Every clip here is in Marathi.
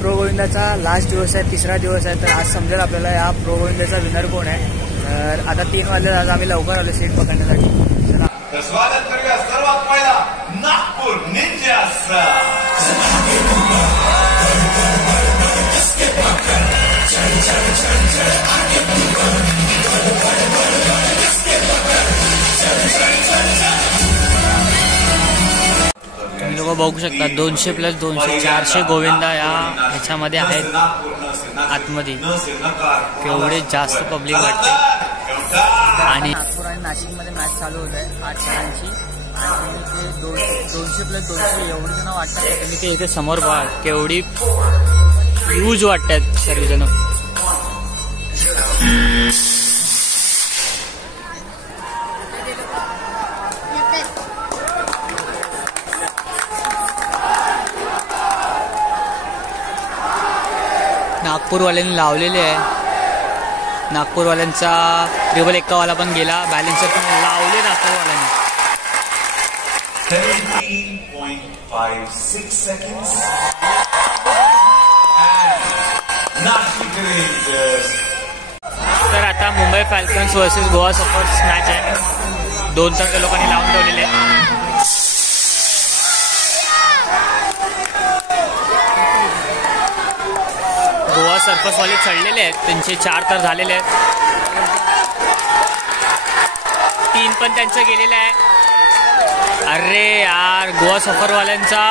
प्रो गोविंदाचा लास्ट दिवस आहे, तिसरा दिवस आहे. तर आज समजेल आपल्याला या प्रो गोविंदाचा विनर कोण आहे. तर आता 3 वाजले, आज आम्ही लवकर आलो सीट पकडण्यासाठी. तर स्वागत करूया सर्वात पहिला नागपूर निंजाचा. तुम्ही लोक बघू शकता 200 + 200 400 गोविंदा या ह्याच्यामध्ये आहेत आतमध्ये. केवढे जास्त पब्लिक वाटते. आणि नागपूर आणि नाशिकमध्ये मॅच चालू होत आहे 8 जणांची. आणि ते 200 + 200 एवढी जण वाटतात. तुम्ही ते इथे समोर बघा केवढी ह्यूज वाटतात सर्वजण. नागपूरवाल्यांनी लावलेले आहे. नागपूरवाल्यांचा ट्रिपल एक्कावाला पण गेला. बॅलेन्सर पण लावले नागपूरवाल्यांनी. 17.56 seconds. नाशिक रेंजर्स. तर आता Mumbai Falcons versus Goa Surfers match आहे. 2 तर लोकांनी लावून ठेवलेले आहे. गोवा सर्फर्सवाले चढलेले आहेत. त्यांचे 4 तर झालेले आहेत. 3 पण त्यांचं गेलेलं आहे. अरे यार, गोवा सफरवाल्यांचा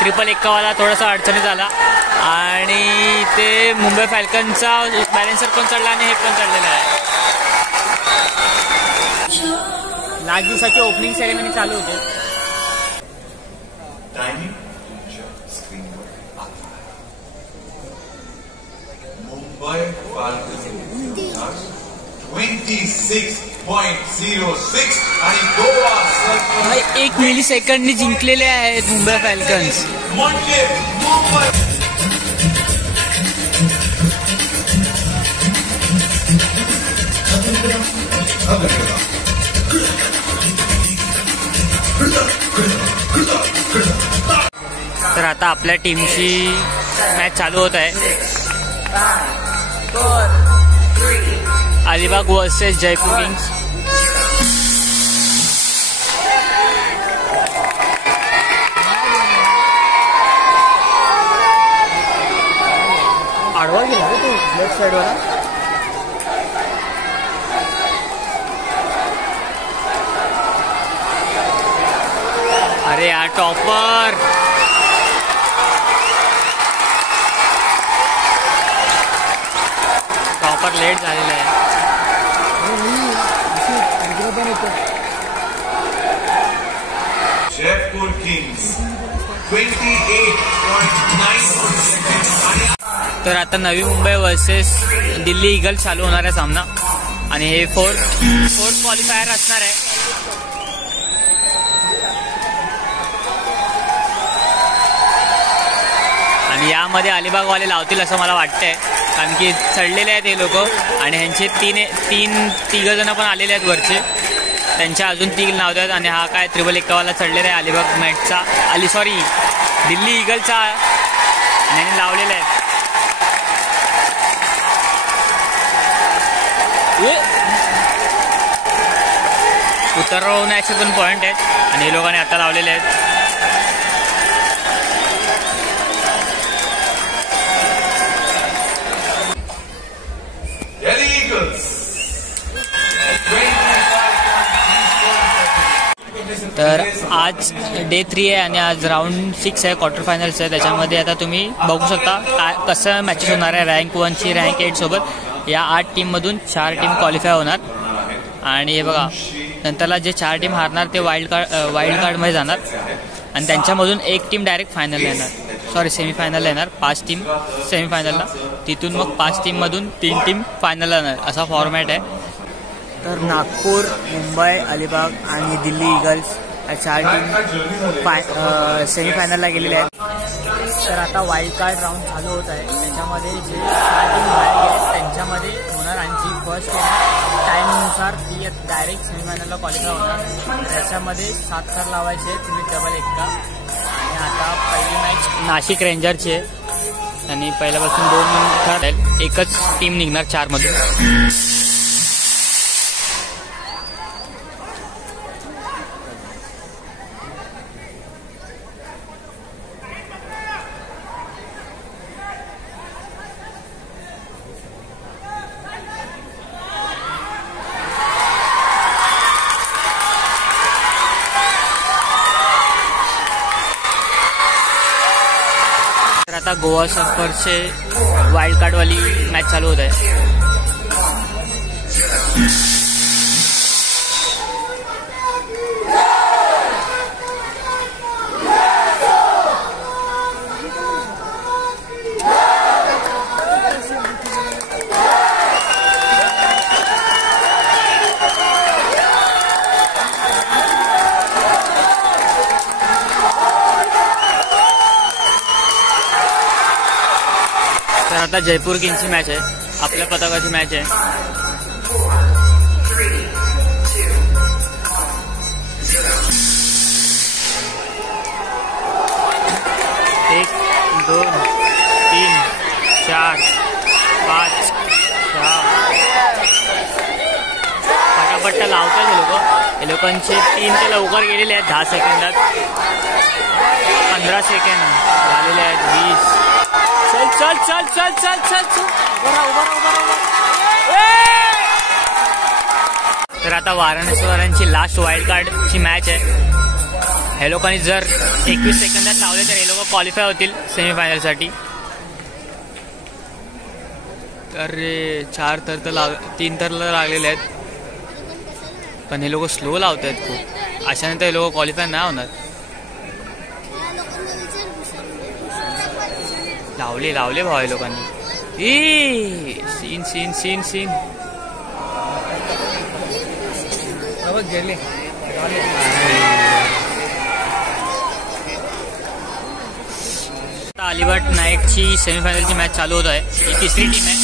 ट्रिपल एक्कावाला थोडासा अडचणीत आला. आणि ते मुंबई फॅल्कनचा बॅलेन्सर पण चढला आणि हे पण चढलेलं आहे. लास्ट दिवसाची ओपनिंग सेरेमनी चालू होते. मुंबई फॅल्कन्स 26.06 आणि गोवा सर्फर्स 1 मिलीसेकंडनी जिंकलेले आहेत मुंबई फॅल्कन्स. म्हणजे मुंबई. तर आता आपल्या टीमची मॅच चालू होत आहे. Alibag versus Jaipur Kings. आडवा गेला तो लेफ्ट साइड वाला. अरे यार, टॉपर. टॉपर लेट झालेला आहे. Jaipur Kings 28.91 seconds. तर आता नवी मुंबई वर्सेस दिल्ली ईगल चालू होणार आहे सामना. आणि हे फोर्थ क्वालिफायर असणार आहे. आणि यामध्ये अलिबागवाले लावतील असं मला वाटतंय. कारण की चढलेले आहेत हे लोक. आणि ह्यांचे तिघ जण पण आलेले आहेत वरचे. त्यांच्या अजून 3 नाव आहेत. आणि हा काय ट्रिपल एक्कावाला चढलेला आहे अलिबाग मॅचचा. दिल्ली ईगलचा. आणि ह्याने लावलेला आहे. उतरवण्याचे पण पॉईंट आहेत. आणि हे लोकांनी आता लावलेले आहेत. तर आज डे 3 आहे आणि आज राऊंड 6 आहे, क्वार्टर फायनल्स आहे. त्याच्यामध्ये आता तुम्ही बघू शकता कसं मॅचेस होणार आहे. रँक 1 ची रँक 8 सोबत या 8 टीममधून 4 टीम क्वालिफाय होणार. आणि हे बघा, नंतरला जे 4 टीम हारणार ते वाईल्ड कार्डमध्ये जाणार. आणि त्यांच्यामधून 1 टीम डायरेक्ट फायनलला येणार. सेमीफायनलला येणार. 5 टीम सेमीफायनलला. तिथून मग 5 टीममधून 3 टीम फायनलला येणार. असा फॉर्मॅट आहे. तर नागपूर, मुंबई, अलिबाग आणि दिल्ली ईगल्स या 4 टीम सेमीफायनलला गेलेल्या आहेत. तर आता वाईल्ड कार्ड राऊंड चालू होत आहे. त्याच्यामध्ये जे 4 टीम बाहेर गेले त्यांच्यामध्ये होणार. आणि जी फर्स्ट टाईमनुसार ती डायरेक्ट सेमीफायनलला क्वालिफाय होणार. त्याच्यामध्ये 7 थर लावायचे तुम्ही डबल एक्का. आणि आता पहिली मॅच नाशिक रेंजरची आहे. आणि पहिल्यापासून 2 थर, एकच टीम निघणार 4 मधून. आता गोवा सर्फर्सचे वाईल्ड कार्ड वाली मॅच चालू होत आहे. तर आता जयपूर किंग्सची मॅच आहे, आपल्या पथकाची मॅच आहे. एक, 2, 3, 4, 5, 6 पटापट्टा लावतात हे लोक. हे लोकांचे 3 ते लवकर गेलेले आहेत 10 सेकंदात. 15 सेकंद झालेले आहेत. 20. चल चल चल चल चल चल. तर आता वाराणसीवाल्यांची लास्ट वाईल्ड कार्डची मॅच आहे. हे लोकांनी जर 21 सेकंदात लावले तर हे लोक क्वालिफाय होतील सेमीफायनलसाठी. तर 4 थर तर 3 थर लागलेले आहेत, पण हे लोक स्लो लावत आहेत खूप. अशानंतर हे लोक क्वालिफाय नाही होणार. लावले भाऊ हे लोकांनी. सीन सीन सीन सीन गेले. अलिबाग नाईटची सेमीफायनलची मॅच चालू होत आहे. ही तिसरी टीम आहे.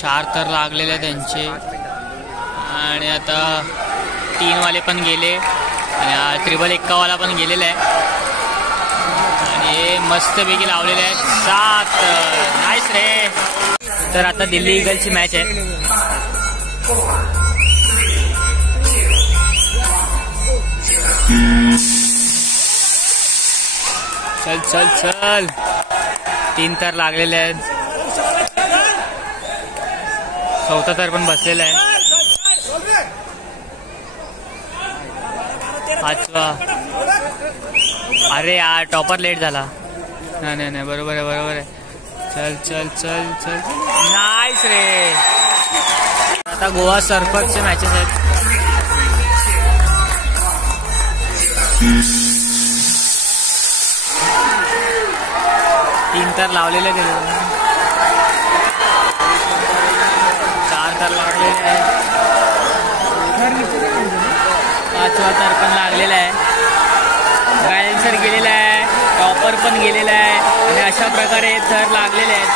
चार थर लागलेले आहेत त्यांचे, आणि आता 3 वाले पण गेले, आणि ट्रिपल 1 वाला पण गेलेला आहे, आणि हे मस्तपैकी लावलेले आहेत 7. नाईस रे. तर आता दिल्ली ईगल्सची मॅच आहे. चल चल चल. 3 थर लागलेले आहेत. 4था थर पण बसलेला आहे. 5वा. अरे यार टॉपर लेट झाला. नाही बरोबर आहे. चल चल चल चल. नाईस रे. आता गोवा सर्फर्सचे मॅचेस आहेत. तीन थर लावलेले गेले, 4 थर लागलेले आहेत. 5वा थर पण लागलेला आहे. बॅलेन्सर गेलेला आहे, टॉपर पण गेलेला आहे, आणि अशा प्रकारे थर लागलेले आहेत.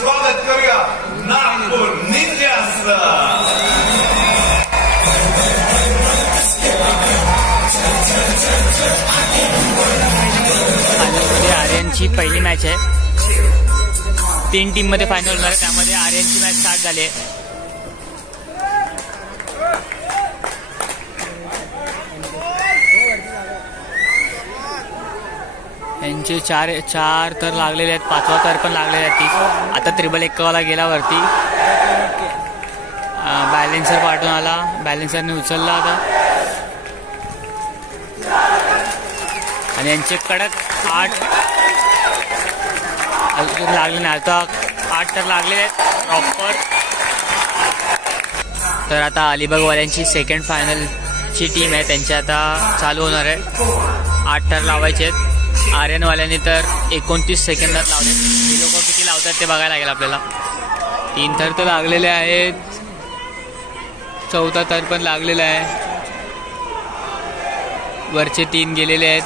स्वागत करूया नागपूर निंजाचं. आर्यनची पहिली मॅच आहे. 3 टीम मध्ये फायनल होणार आहे. त्यामध्ये आर्यनची मॅच स्टार्ट झाली आहे. यांचे 4 थर लागलेले आहेत. 5वा थर पण लागलेले आहेत. आता ट्रिपल 1 वाला गेला वरती. बॅलेन्सर पाठवून आला, बॅलेन्सरने उचलला आता, आणि यांचे कडक 8 लागले नाही. आता 8 थर लागलेले आहेत प्रॉपर. तर आता अलिबागवाल्यांची सेकंड फायनलची टीम आहे, त्यांची आता चालू होणार आहे. 8 थर लावायचे आहेत. आर्यनवाल्यांनी तर 29 सेकंदात लावले. ही लोक किती लावतात ते बघायला लागेल आपल्याला. 3 थर तर लागलेले आहेत. 4था थर पण लागलेला आहे. वरचे 3 गेलेले आहेत.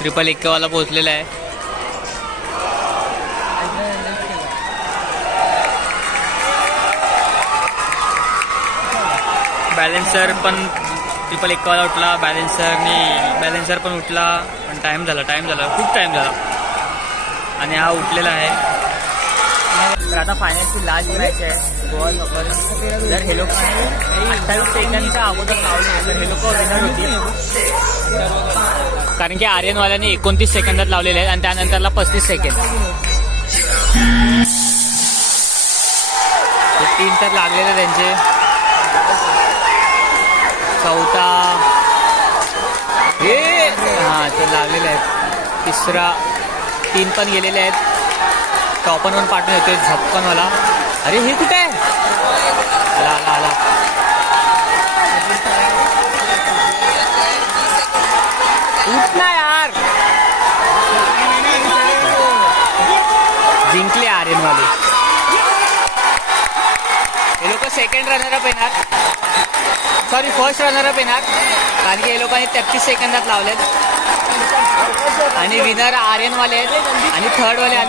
ट्रिपल 51 पोहोचलेला आहे. बॅलेन्सर पण ट्रिपल 51 उठला. बॅलेन्सर पण उठला, पण टाइम झाला खूप टाइम झाला आणि हा उठलेला आहे. तर आता फायनलची लास्ट मॅच आहे गोवा सॉकर. जर हे लोक 28 सेकंडच्या अगोदर लावले तर हे लोक विनर होतील, कारण की आर्यनवाल्याने 29 सेकंदात लावलेले आहेत आणि त्यानंतरला 35 सेकंड. 3 तर लागलेले त्यांचे. चौथा ते लागलेले आहेत. तिसरा 3 पण गेलेले आहेत. टॉपन पण पाठवून येतोय झपकनवाला. अरे हे कुठे आहे? आला उठ ना यार. जिंकले आर्यनवाले. हे लोक सेकंड रनरअप येणार, सॉरी फर्स्ट रनरअप येणार, कारण की हे लोकांनी 33 सेकंदात लावलेत आणि विनर आर्यनवाले आहेत आणि थर्डवाले आले